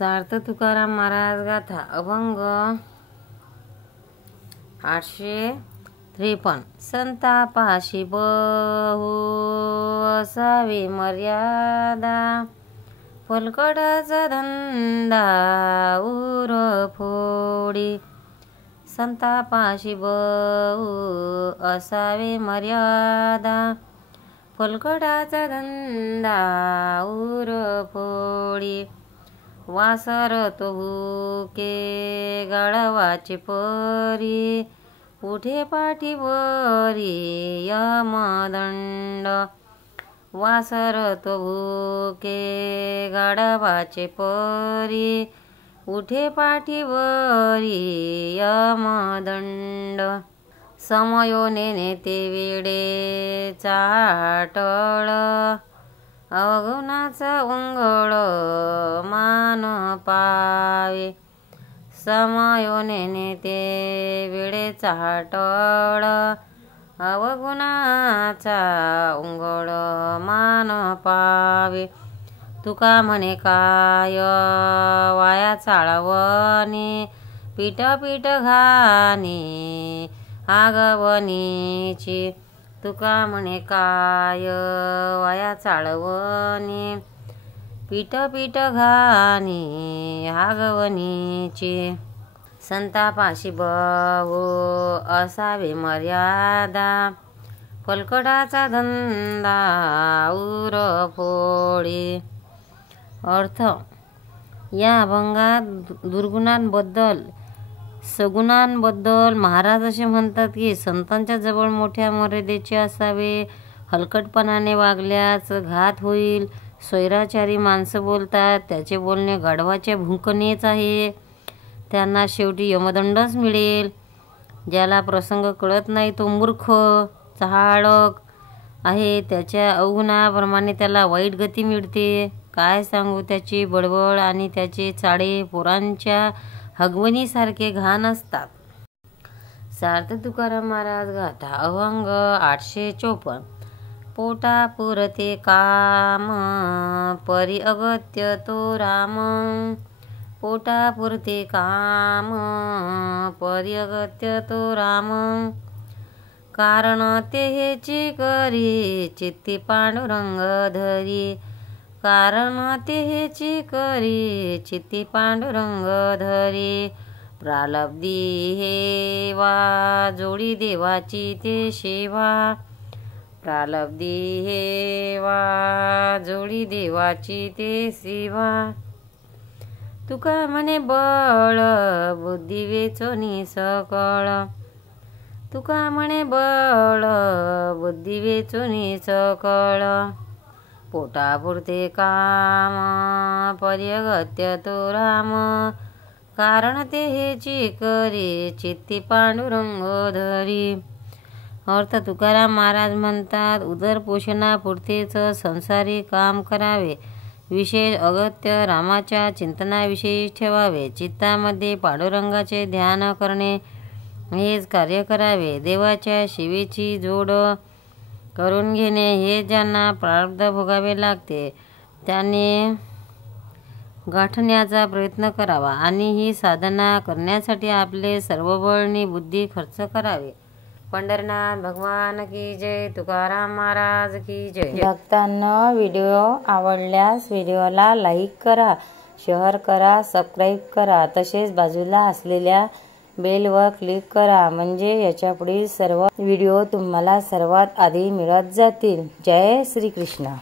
सार्थ तुकाराम महाराज गाथा अभंग 853. संतापाशी बहु असावी मर्यादा, फलकडाचा धंदा उर फोडी. संतापाशी बहु असावे मर्यादा, फलकडाचा धंदा उर फोडी. वासर तो भुके गाढवाचे परी, उठे पाठीवरी यमदंड. वासर तो भुके गाढवाचे परी, उठे पाठीवरी यमदंड. समयोने नेते वेडे चाटळ, अवगुणाचा उंगळ मान पावे. समयोने नेते वेडे चाटळ, अवगुणाचा उंगळ मान पावे. तुका म्हणे काय वाया चाळवणी, पीठ पीठ घाणी आगवणीची. तुका म्हणे काय वाया चाळवणी, पीठ पीठ घाणी आगवणीची. संतापाशी बहु असावे मर्यादा, फलकडाचा धंदा उर फोडी. अर्थ: या अभंगात दुर्गुणांबद्दल सगुणांबद्दल महाराज असे म्हणतात की संतांच्या जवळ मोठ्या मर्यादेचे असावे, हलकटपणाने वागल्यास घात होईल. स्वैराचारी माणसं बोलतात, त्याचे बोलणे गाढवाच्या भुंकणेच आहे, त्यांना शेवटी यमदंडच मिळेल. ज्याला प्रसंग कळत नाही तो मूर्ख चहाडक आहे, त्याच्या अवगुणाप्रमाणे त्याला वाईट गती मिळते. काय सांगू, त्याची बडबड आणि त्याचे चाळे पोरांच्या हगवणीसारखे घाण असतात. सार्थ तुकाराम महाराज गाथा अभंग 854. पोटा पुरते काम परी अगत्य तो राम. पोटा पुरते काम परी अगत्य तो राम. कारण ते हेची करी चित्ती पांडुरंग धरी. कारण ते हेची करी चित्ती पांडुरंग धरी. प्रालब्धी हेवा जोडी देवाची ते सेवा. प्रालब्धी हेवा जोडी देवाची ते सेवा. तुका म्हणे बळ बुद्धी वेचोनी सकळ. तुका म्हणे बळ बुद्धी वेचोनी सकळ. पोटापुरते काम परी अगत्य तो राम. कारण ते हेची करी चित्ती पांडुरंग धरी. अर्थ: तुकाराम महाराज म्हणतात, उदरपोषणापुरतेच संसारी काम करावे, विशेष अगत्य रामाच्या चिंतनाविषयी ठेवावे. चित्तामध्ये पांडुरंगाचे ध्यान करणे हेच कार्य करावे. देवाच्या सेवेची जोड करून घेणे हे ज्यांना प्रारब्ध भोगावे लागते त्याने गाठण्याचा प्रयत्न करावा आणि ही साधना करण्यासाठी आपले सर्व बळ आणि बुद्धी खर्च करावे. पंढरनाथ भगवान की जय. तुकाराम महाराज की जय. भक्तांनो, व्हिडिओ आवडल्यास व्हिडिओला लाईक करा, शेअर करा, सबस्क्राईब करा. तसेच बाजूला असलेल्या बेलवर क्लिक करा, म्हणजे याच्यापुढील सर्व व्हिडिओ तुम्हाला सर्वात आधी मिळत जातील. जय श्री कृष्ण.